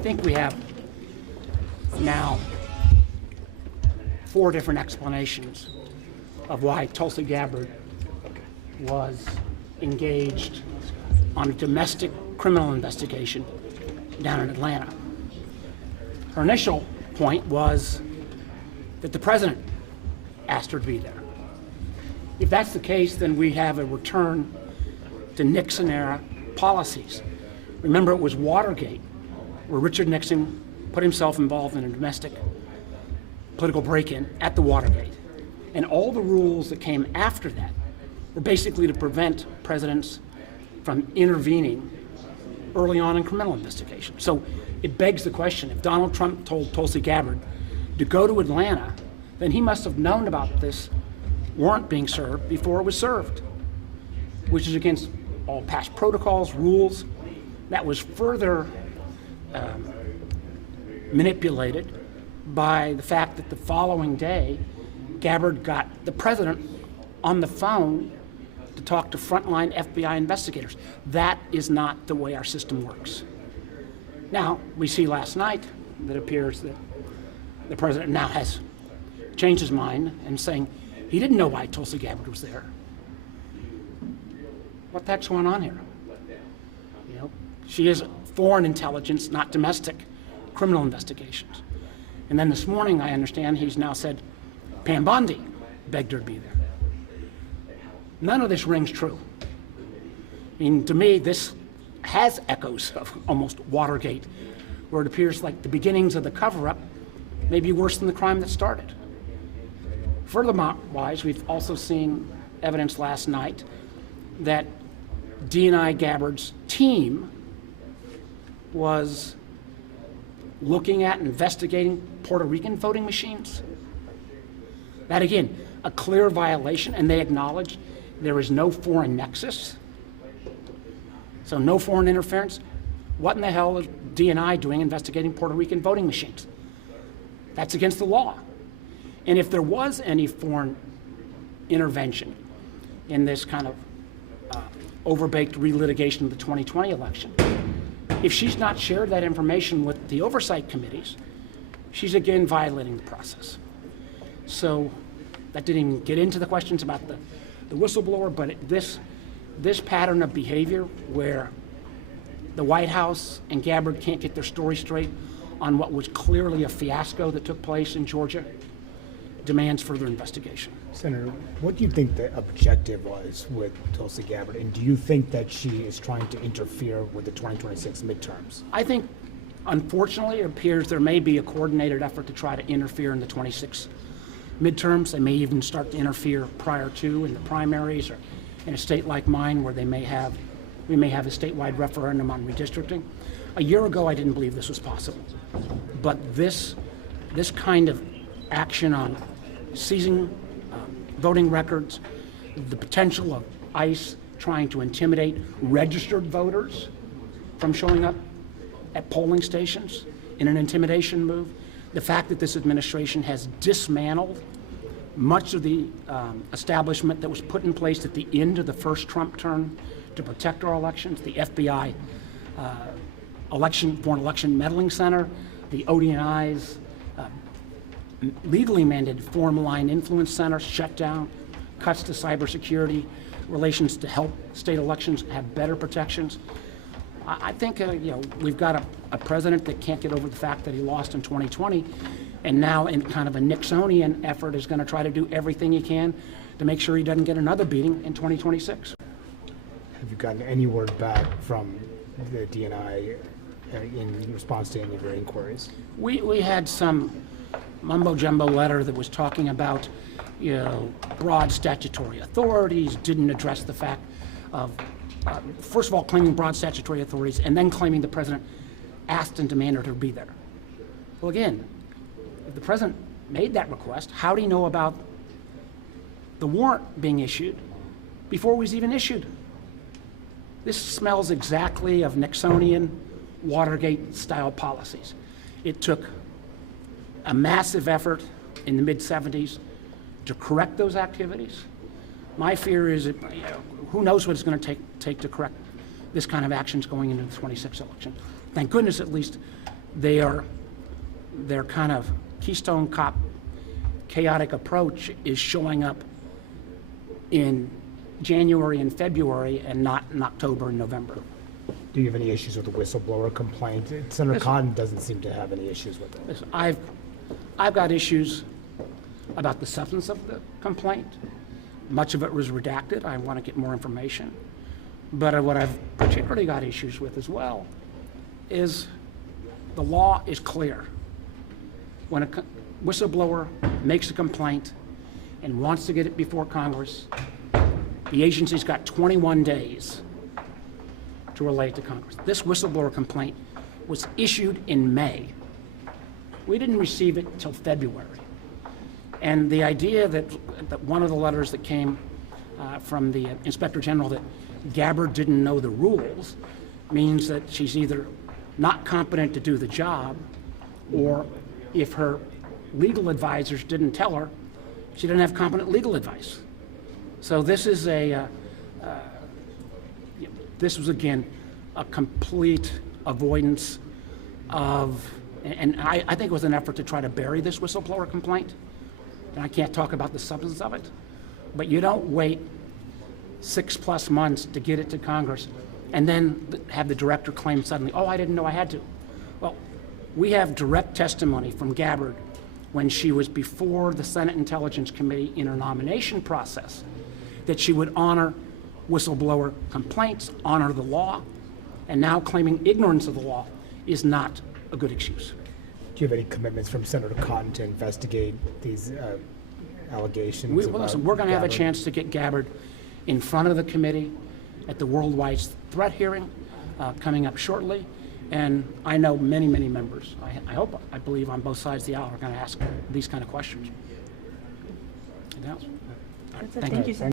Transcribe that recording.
think we have now 4 different explanations of why Tulsi Gabbard was engaged on a domestic criminal investigation down in Atlanta. Her initial point was that the president asked her to be there. If that's the case, then we have a return to Nixon-era policies. Remember, it was Watergate where Richard Nixon put himself involved in a domestic political break-in at the Watergate. And all the rules that came after that were basically to prevent presidents from intervening early on in criminal investigations. So it begs the question, if Donald Trump told Tulsi Gabbard to go to Atlanta, then he must have known about this warrant being served before it was served, which is against all past protocols, rules. That was further manipulated by the fact that the following day, Gabbard got the president on the phone to talk to frontline FBI investigators. That is not the way our system works. Now, we see last night that it appears that the president now has changed his mind and saying he didn't know why Tulsi Gabbard was there. What the heck's going on here? You know, she is foreign intelligence, not domestic criminal investigations. And then this morning, I understand he's now said Pam Bondi begged her to be there. None of this rings true. I mean, to me, this has echoes of almost Watergate, where it appears like the beginnings of the cover-up may be worse than the crime that started. Furthermore-wise, we've also seen evidence last night that D&I Gabbard's team was looking at investigating Puerto Rican voting machines. That, again, a clear violation, and they acknowledge there is no foreign nexus. So no foreign interference. What in the hell is D&I doing investigating Puerto Rican voting machines? That's against the law. And if there was any foreign intervention in this kind of overbaked relitigation of the 2020 election, if she's not shared that information with the oversight committees, she's again violating the process. So that didn't even get into the questions about the whistleblower, but this pattern of behavior where the White House and Gabbard can't get their story straight on what was clearly a fiasco that took place in Georgia demands further investigation. Senator, what do you think the objective was with Tulsi Gabbard, and do you think that she is trying to interfere with the 2026 midterms? I think, unfortunately, it appears there may be a coordinated effort to try to interfere in the 26 midterms. They may even start to interfere prior to in the primaries, or in a state like mine where we may have a statewide referendum on redistricting. A year ago, I didn't believe this was possible. But this kind of action on seizing voting records, the potential of ICE trying to intimidate registered voters from showing up at polling stations in an intimidation move, the fact that this administration has dismantled much of the establishment that was put in place at the end of the first Trump term to protect our elections, the FBI Foreign Election Meddling Center, the ODNI's legally mandated Foreign Malign Influence Center shut down, cuts to cybersecurity relations to help state elections have better protections. I think we've got a president that can't get over the fact that he lost in 2020, and now in kind of a Nixonian effort is going to try to do everything he can to make sure he doesn't get another beating in 2026. Have you gotten any word back from the DNI in response to any of your inquiries? We had some mumbo-jumbo letter that was talking about, broad statutory authorities, didn't address the fact of, first of all, claiming broad statutory authorities, and then claiming the president asked and demanded her to be there. Well, again, if the president made that request, how do you know about the warrant being issued before it was even issued? This smells exactly of Nixonian Watergate-style policies. It took a massive effort in the mid-'70s to correct those activities. My fear is that, who knows what it's going to take to correct this kind of actions going into the 26 election. Thank goodness, at least, their kind of Keystone Cop chaotic approach is showing up in January and February and not in October and November. Do you have any issues with the whistleblower complaint? Senator Cotton doesn't seem to have any issues with it. Listen, I've got issues about the substance of the complaint. Much of it was redacted. I want to get more information. But what I've particularly got issues with as well is the law is clear. When a whistleblower makes a complaint and wants to get it before Congress, the agency's got 21 days to relay it to Congress. This whistleblower complaint was issued in May. We didn't receive it until February. And the idea that one of the letters that came from the Inspector General that Gabbard didn't know the rules means that she's either not competent to do the job, or if her legal advisors didn't tell her, she didn't have competent legal advice. So this is this was again a complete avoidance of, and I think it was an effort to try to bury this whistleblower complaint. And I can't talk about the substance of it, but you don't wait 6+ months to get it to Congress and then have the director claim suddenly, oh, I didn't know I had to. Well, we have direct testimony from Gabbard when she was before the Senate Intelligence Committee in her nomination process that she would honor whistleblower complaints, honor the law, and now claiming ignorance of the law is not a good excuse. Do you have any commitments from Senator Cotton to investigate these allegations? Listen, we're going to have a chance to get Gabbard in front of the committee at the Worldwide Threat hearing coming up shortly. And I know many, many members, I believe on both sides of the aisle are going to ask these kind of questions. Anything else? That's it. Thank you, sir.